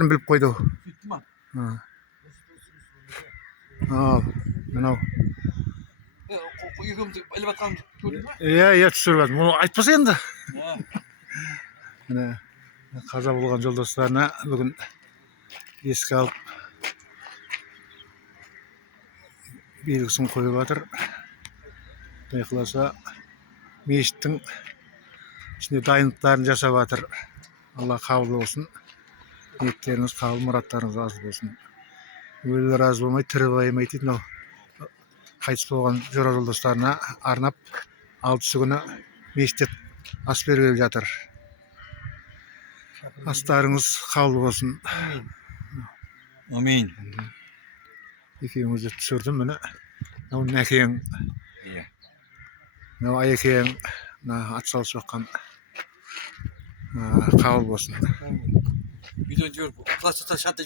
bilip koydu. Bitti mi? Al, mınau. Uygun ele batkan gördün mü? Iya түсіріп bunu айтпаса енді. Ha. Міне қаза болған жолдастарына бүгін еске алып белгісін қойып жатыр. Құдай мешіттің ішінде дайындықтарын жасап жатыр. Алла қабыл болсын. Ниеттеріңіз қабыл, мұраттарыңыз аз болсын. Өлілер аз болмай, тірі байымайды дейді мынау. Қайтыс болған жора жолдастарына арнап 6 күні мешітте ас бергелі жатыр. Астарыңыз қабыл болсын. Amin. Екеуіңізді түсірдім міне. Мынау нәкең, Iya. мынау айекең, мына атсалысып жатқан қабыл болсын. Video diyor. Klasta şartta